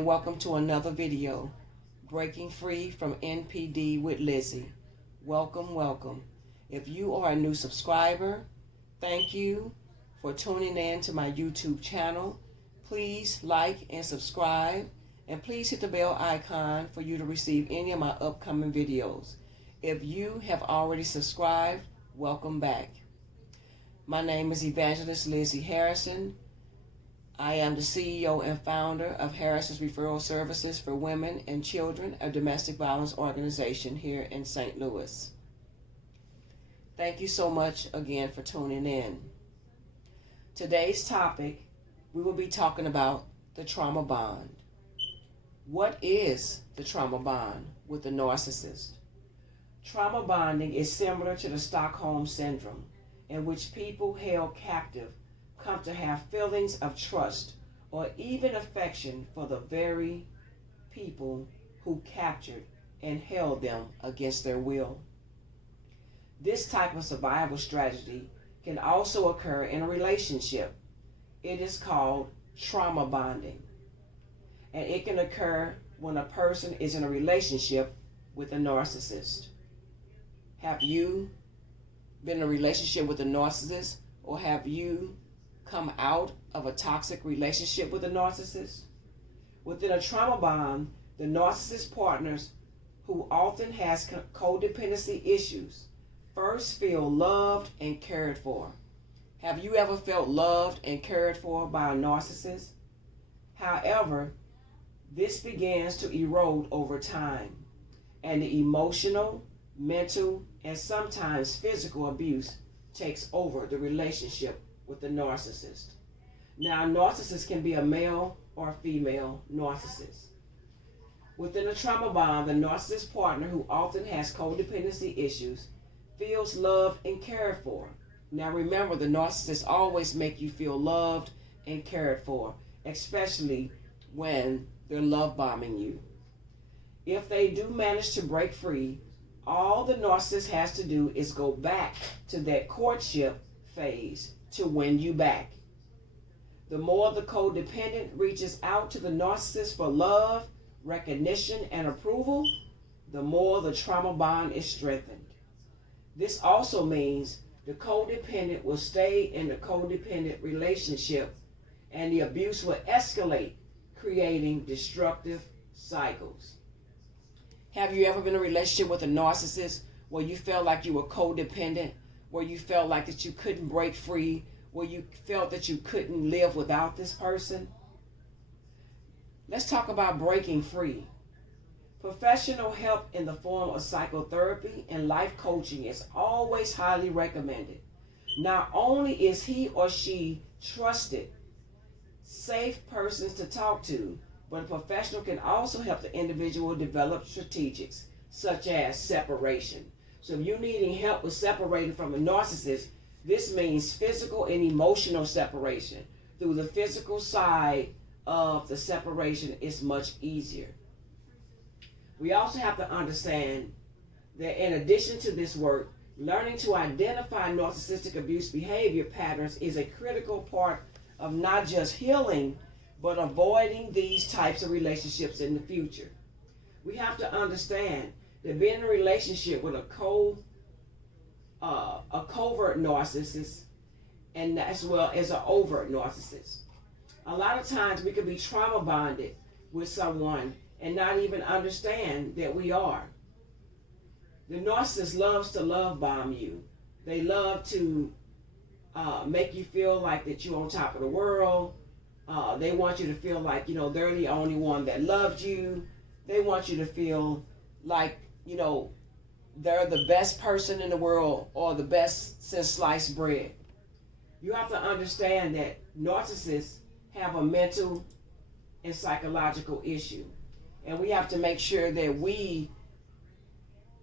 and welcome to another video, Breaking Free from NPD with Lizzie. Welcome, welcome. If you are a new subscriber, thank you for tuning in to my YouTube channel. Please like and subscribe, and please hit the bell icon for you to receive any of my upcoming videos. If you have already subscribed, welcome back. My name is Evangelist Lizzie Harrison. I am the CEO and founder of Harrison's Referral Services for Women and Children, a domestic violence organization here in St. Louis. Thank you so much again for tuning in. Today's topic, we will be talking about the trauma bond. What is the trauma bond with the narcissist? Trauma bonding is similar to the Stockholm Syndrome, in which people held captive come to have feelings of trust or even affection for the very people who captured and held them against their will. This type of survival strategy can also occur in a relationship. It is called trauma bonding, and it can occur when a person is in a relationship with a narcissist. Have you been in a relationship with a narcissist, or have you come out of a toxic relationship with a narcissist? Within a trauma bond, the narcissist partners, who often has codependency issues, first feel loved and cared for. Have you ever felt loved and cared for by a narcissist? However, this begins to erode over time, and the emotional, mental, and sometimes physical abuse takes over the relationship with the narcissist. Now, a narcissist can be a male or a female narcissist. Within a trauma bond, the narcissist partner, who often has codependency issues, feels loved and cared for. Now remember, the narcissist always make you feel loved and cared for, especially when they're love bombing you. If they do manage to break free, all the narcissist has to do is go back to that courtship phase to win you back. The more the codependent reaches out to the narcissist for love, recognition, and approval, the more the trauma bond is strengthened. This also means the codependent will stay in the codependent relationship, and the abuse will escalate, creating destructive cycles. Have you ever been in a relationship with a narcissist where you felt like you were codependent, where you felt like that you couldn't break free, where you felt that you couldn't live without this person? Let's talk about breaking free. Professional help in the form of psychotherapy and life coaching is always highly recommended. Not only is he or she trusted, safe persons to talk to, but a professional can also help the individual develop strategies such as separation. So if you're needing help with separating from a narcissist, this means physical and emotional separation. Through the physical side of the separation is much easier. We also have to understand that in addition to this work, learning to identify narcissistic abuse behavior patterns is a critical part of not just healing, but avoiding these types of relationships in the future. We have to understand that being in a relationship with a covert narcissist, and as well as an overt narcissist. A lot of times we can be trauma bonded with someone and not even understand that we are. The narcissist loves to love bomb you. They love to make you feel like that you're on top of the world. They want you to feel like, they're the only one that loved you. They want you to feel like, they're the best person in the world, or the best since sliced bread. You have to understand that narcissists have a mental and psychological issue. And we have to make sure that we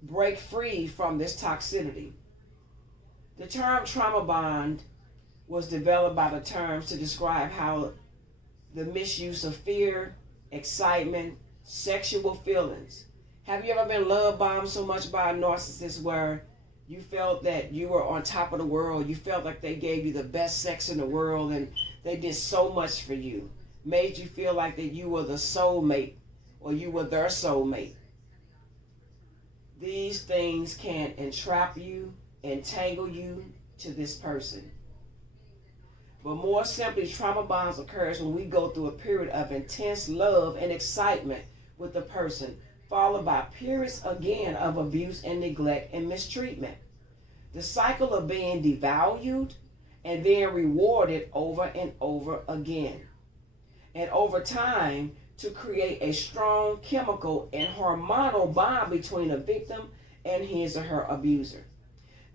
break free from this toxicity. The term trauma bond was developed by the terms to describe how the misuse of fear, excitement, sexual feelings. Have you ever been love bombed so much by a narcissist where you felt that you were on top of the world? You felt like they gave you the best sex in the world and they did so much for you. made you feel like that you were the soulmate or you were their soulmate. These things can entrap you, entangle you to this person. But more simply, trauma bonds occurs when we go through a period of intense love and excitement with the person, followed by periods again of abuse and neglect and mistreatment. The cycle of being devalued and then rewarded over and over again. And over time, to create a strong chemical and hormonal bond between a victim and his or her abuser.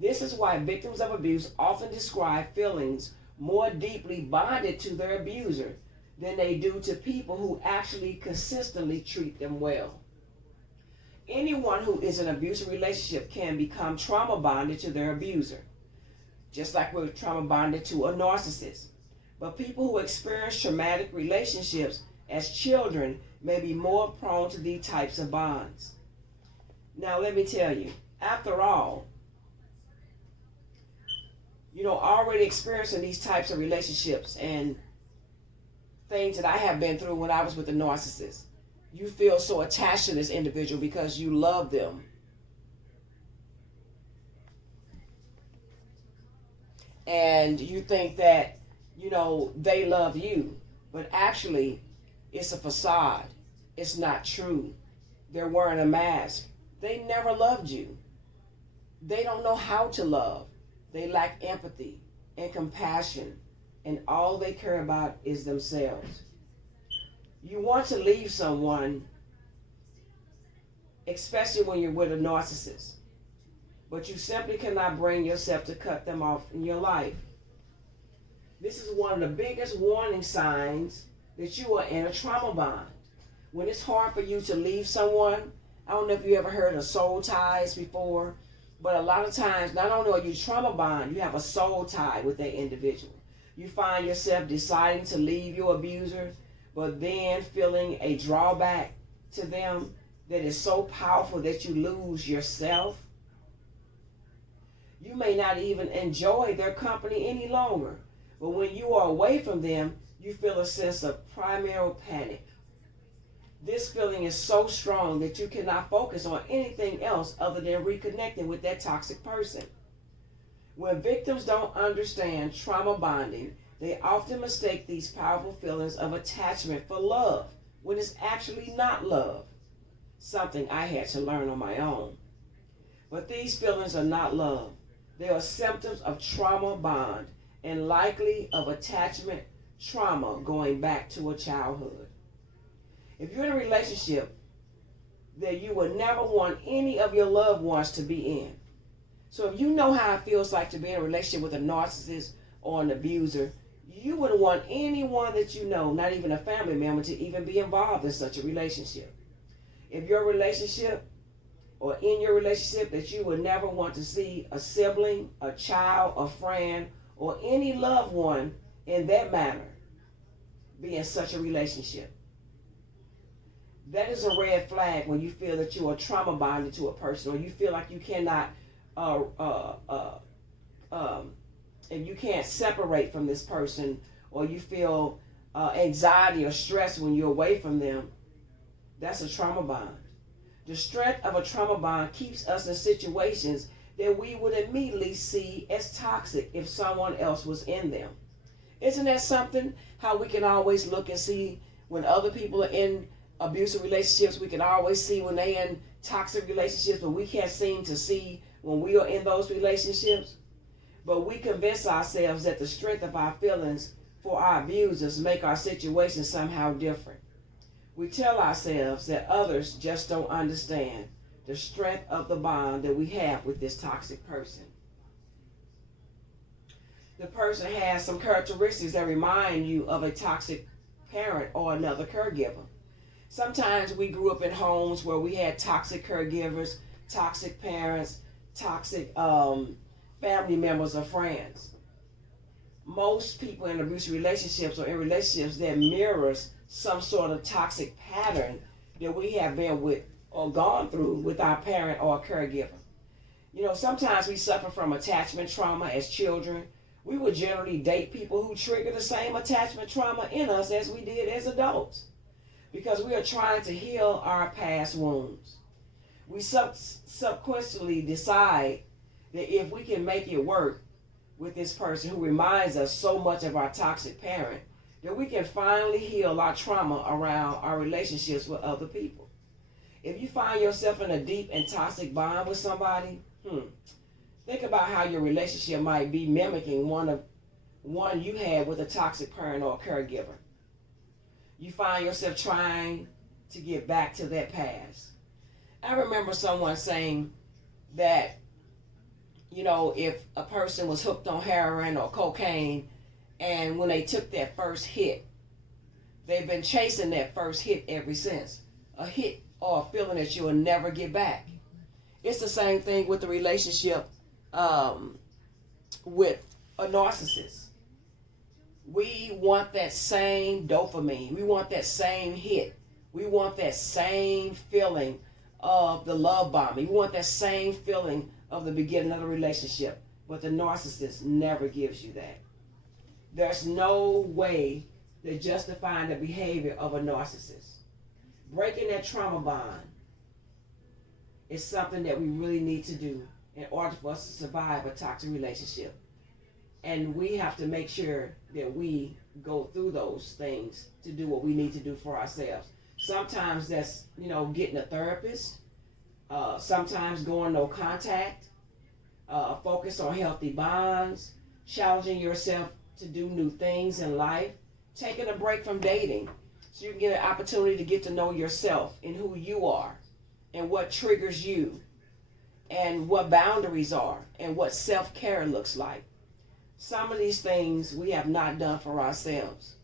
This is why victims of abuse often describe feelings more deeply bonded to their abuser than they do to people who actually consistently treat them well. Anyone who is in an abusive relationship can become trauma bonded to their abuser, just like we're trauma bonded to a narcissist. But people who experience traumatic relationships as children may be more prone to these types of bonds. Now, let me tell you, after all, already experiencing these types of relationships and things that I have been through when I was with a narcissist, you feel so attached to this individual because you love them. And you think that, they love you. But actually, it's a facade. It's not true. They're wearing a mask. They never loved you. They don't know how to love. They lack empathy and compassion, and all they care about is themselves. You want to leave someone, especially when you're with a narcissist, but you simply cannot bring yourself to cut them off in your life. This is one of the biggest warning signs that you are in a trauma bond. When it's hard for you to leave someone, I don't know if you ever heard of soul ties before, but a lot of times, not only are you trauma bond, you have a soul tie with that individual. You find yourself deciding to leave your abuser, but then feeling a drawback to them that is so powerful that you lose yourself. You may not even enjoy their company any longer, but when you are away from them, you feel a sense of primal panic. This feeling is so strong that you cannot focus on anything else other than reconnecting with that toxic person. When victims don't understand trauma bonding, they often mistake these powerful feelings of attachment for love, when it's actually not love. Something I had to learn on my own. But these feelings are not love. They are symptoms of trauma bond and likely of attachment trauma going back to a childhood. If you're in a relationship that you would never want any of your loved ones to be in. So if you know how it feels like to be in a relationship with a narcissist or an abuser, you wouldn't want anyone that you know, not even a family member, to even be involved in such a relationship. If your relationship or in your relationship that you would never want to see a sibling, a child, a friend, or any loved one in that manner be in such a relationship. That is a red flag when you feel that you are trauma bonded to a person, or you feel like you cannot, and you can't separate from this person, or you feel anxiety or stress when you're away from them. That's a trauma bond. The strength of a trauma bond keeps us in situations that we would immediately see as toxic if someone else was in them. Isn't that something? How we can always look and see when other people are in abusive relationships, we can always see when they're in toxic relationships, but we can't seem to see when we are in those relationships. But we convince ourselves that the strength of our feelings for our abusers make our situation somehow different. We tell ourselves that others just don't understand the strength of the bond that we have with this toxic person. The person has some characteristics that remind you of a toxic parent or another caregiver. Sometimes we grew up in homes where we had toxic caregivers, toxic parents, toxic family members or friends. Most people in abusive relationships or in relationships that mirrors some sort of toxic pattern that we have been with or gone through with our parent or caregiver. Sometimes we suffer from attachment trauma as children, we would generally date people who trigger the same attachment trauma in us as we did as adults, because we are trying to heal our past wounds. We subconsciously decide that if we can make it work with this person who reminds us so much of our toxic parent, that we can finally heal our trauma around our relationships with other people. If you find yourself in a deep and toxic bond with somebody, think about how your relationship might be mimicking one you had with a toxic parent or caregiver. You find yourself trying to get back to that past. I remember someone saying that, if a person was hooked on heroin or cocaine, and when they took that first hit, they've been chasing that first hit ever since. A hit or a feeling that you will never get back. It's the same thing with the relationship with a narcissist. We want that same dopamine. We want that same hit. We want that same feeling of the love bombing. We want that same feeling of the beginning of the relationship. But the narcissist never gives you that. There's no way to justify the behavior of a narcissist. Breaking that trauma bond is something that we really need to do in order for us to survive a toxic relationship. And we have to make sure that we go through those things to do what we need to do for ourselves. Sometimes that's, getting a therapist. Sometimes going no contact. Focus on healthy bonds. Challenging yourself to do new things in life. Taking a break from dating so you can get an opportunity to get to know yourself and who you are and what triggers you and what boundaries are and what self-care looks like. Some of these things we have not done for ourselves.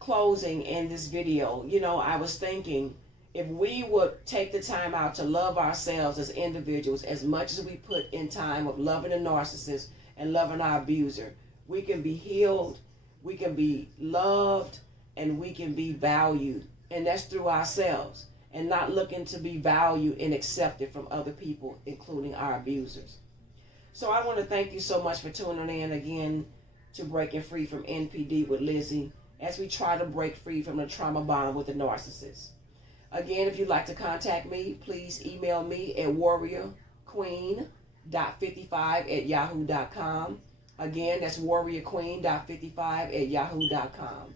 Closing in this video, I was thinking, if we would take the time out to love ourselves as individuals as much as we put in time of loving a narcissist and loving our abuser, we can be healed, we can be loved, and we can be valued. And that's through ourselves and not looking to be valued and accepted from other people, including our abusers. So I want to thank you so much for tuning in again to Breaking Free from NPD with Lizzie as we try to break free from the trauma bond with the narcissist. Again, if you'd like to contact me, please email me at warriorqueen.55@yahoo.com. Again, that's warriorqueen.55@yahoo.com.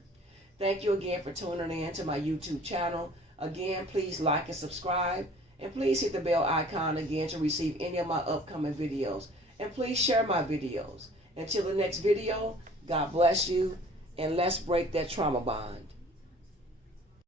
Thank you again for tuning in to my YouTube channel. Again, please like and subscribe. And please hit the bell icon again to receive any of my upcoming videos. And please share my videos. Until the next video, God bless you. And let's break that trauma bond.